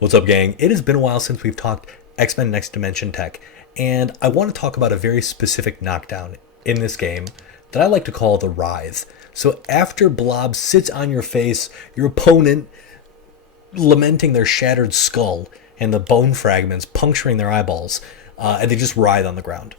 What's up, gang? It has been a while since we've talked X-Men Next Dimension tech, and I want to talk about a very specific knockdown in this game that I like to call the Writhe. So after Blob sits on your face, your opponent lamenting their shattered skull and the bone fragments puncturing their eyeballs, and they just writhe on the ground.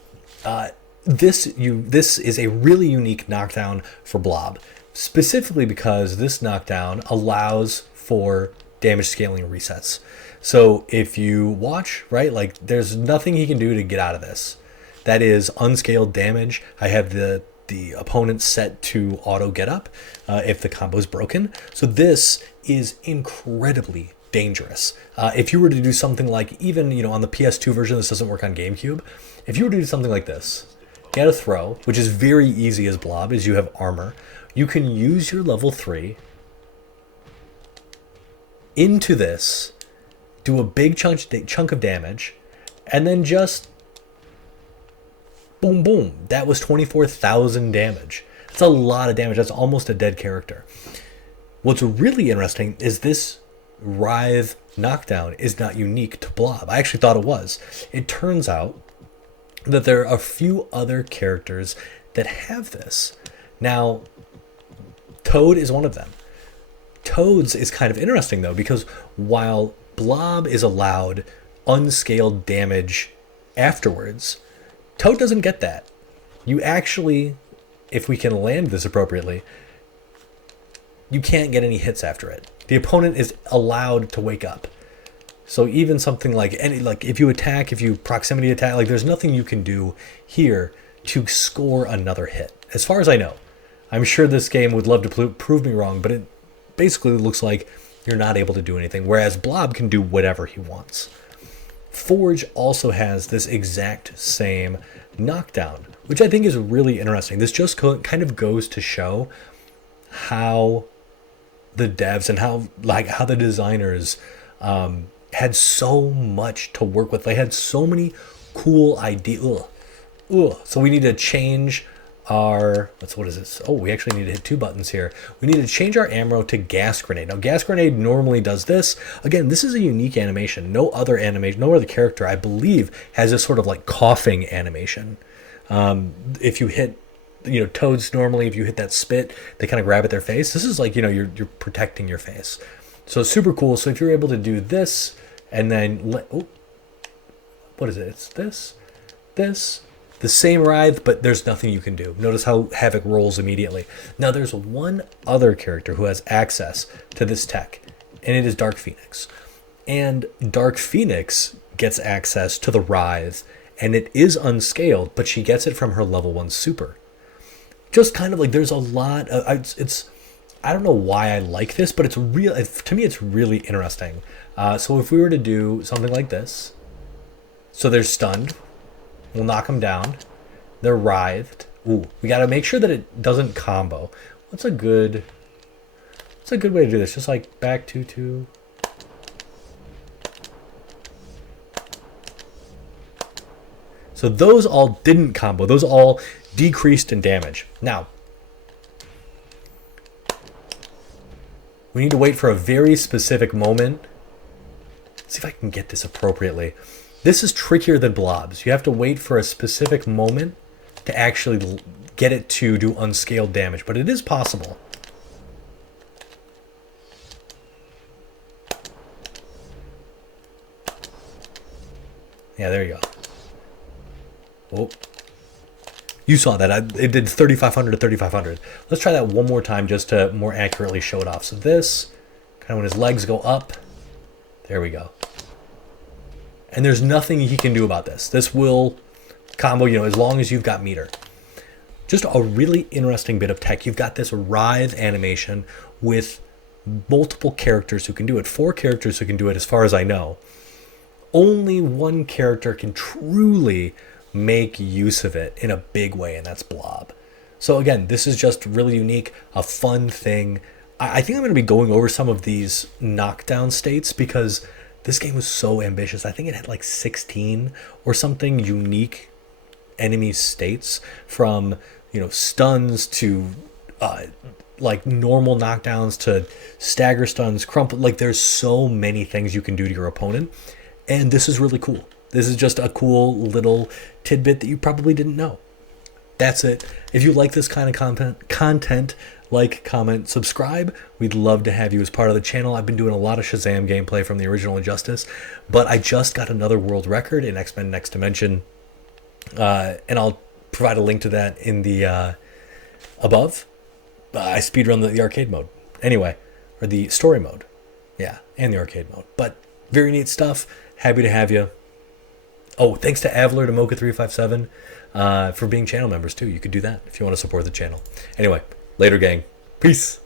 This is a really unique knockdown for Blob, specifically because this knockdown allows for damage scaling resets. So if you watch, right, like there's nothing he can do to get out of this. That is unscaled damage. I have the opponent set to auto get up if the combo is broken. So this is incredibly dangerous. If you were to do something like, even on the PS2 version, this doesn't work on GameCube. If you were to do something like this, get a throw, which is very easy as Blob, as you have armor. You can use your level 3 into this, do a big chunk of damage, and then just boom, boom. That was 24,000 damage. That's a lot of damage. That's almost a dead character. What's really interesting is this Writhe knockdown is not unique to Blob. I actually thought it was. It turns out that there are a few other characters that have this. Now, Toad is one of them. Toad's is kind of interesting, though, because while Blob is allowed unscaled damage afterwards, Toad doesn't get that. You actually, if we can land this appropriately, you can't get any hits after it. The opponent is allowed to wake up. So even something like if you proximity attack, like there's nothing you can do here to score another hit. As far as I know, I'm sure this game would love to prove me wrong, but it basically looks like you're not able to do anything, whereas Blob can do whatever he wants. Forge also has this exact same knockdown, which I think is really interesting. This just kind of goes to show how the devs and how the designers had so much to work with. They had so many cool ideas. So we need to change our, what is this? Oh, we actually need to hit 2 buttons here. We need to change our ammo to gas grenade. Now, gas grenade normally does this. Again, this is a unique animation. No other character, I believe, has this sort of like coughing animation. If you hit, Toads normally, if you hit that spit, they kind of grab at their face. This is like, you're protecting your face. So it's super cool. So if you're able to do this and then, what is it? It's this. The same Writhe, but there's nothing you can do. Notice how Havoc rolls immediately. Now there's one other character who has access to this tech, and it is Dark Phoenix. And Dark Phoenix gets access to the Writhe, and it is unscaled, but she gets it from her level 1 super. Just kind of like there's a lot of, I don't know why I like this, but to me it's really interesting. So if we were to do something like this, so they're stunned, we'll knock them down. They're writhed. Ooh, we got to make sure that it doesn't combo. What's a good way to do this? Just like back 2-2. So those all didn't combo. Those all decreased in damage. Now, we need to wait for a very specific moment. Let's see if I can get this appropriately. This is trickier than Blobs. You have to wait for a specific moment to actually get it to do unscaled damage, but it is possible. Yeah, there you go. Oh, you saw that. It did 3,500 to 3,500. Let's try that one more time just to more accurately show it off. So this, kind of when his legs go up, there we go. And there's nothing he can do about this. This will combo, as long as you've got meter. Just a really interesting bit of tech. You've got this Writhe animation with multiple characters who can do it. 4 characters who can do it, as far as I know. Only one character can truly make use of it in a big way, and that's Blob. So again, this is just really unique, a fun thing. I think I'm going to be going over some of these knockdown states because this game was so ambitious. I think it had like 16 or something unique enemy states, from stuns to like normal knockdowns to stagger stuns, crumple. Like there's so many things you can do to your opponent, and this is really cool. This is just a cool little tidbit that you probably didn't know. That's it. If you like this kind of content, like, comment, subscribe. We'd love to have you as part of the channel. I've been doing a lot of Shazam gameplay from the original Injustice, but I just got another world record in X-Men Next Dimension, and I'll provide a link to that in the above. I speedrun the arcade mode. Anyway, or the story mode. Yeah, and the arcade mode. But very neat stuff. Happy to have you. Oh, thanks to Avler to Mocha357 for being channel members too. You could do that if you want to support the channel. Anyway, later gang. Peace.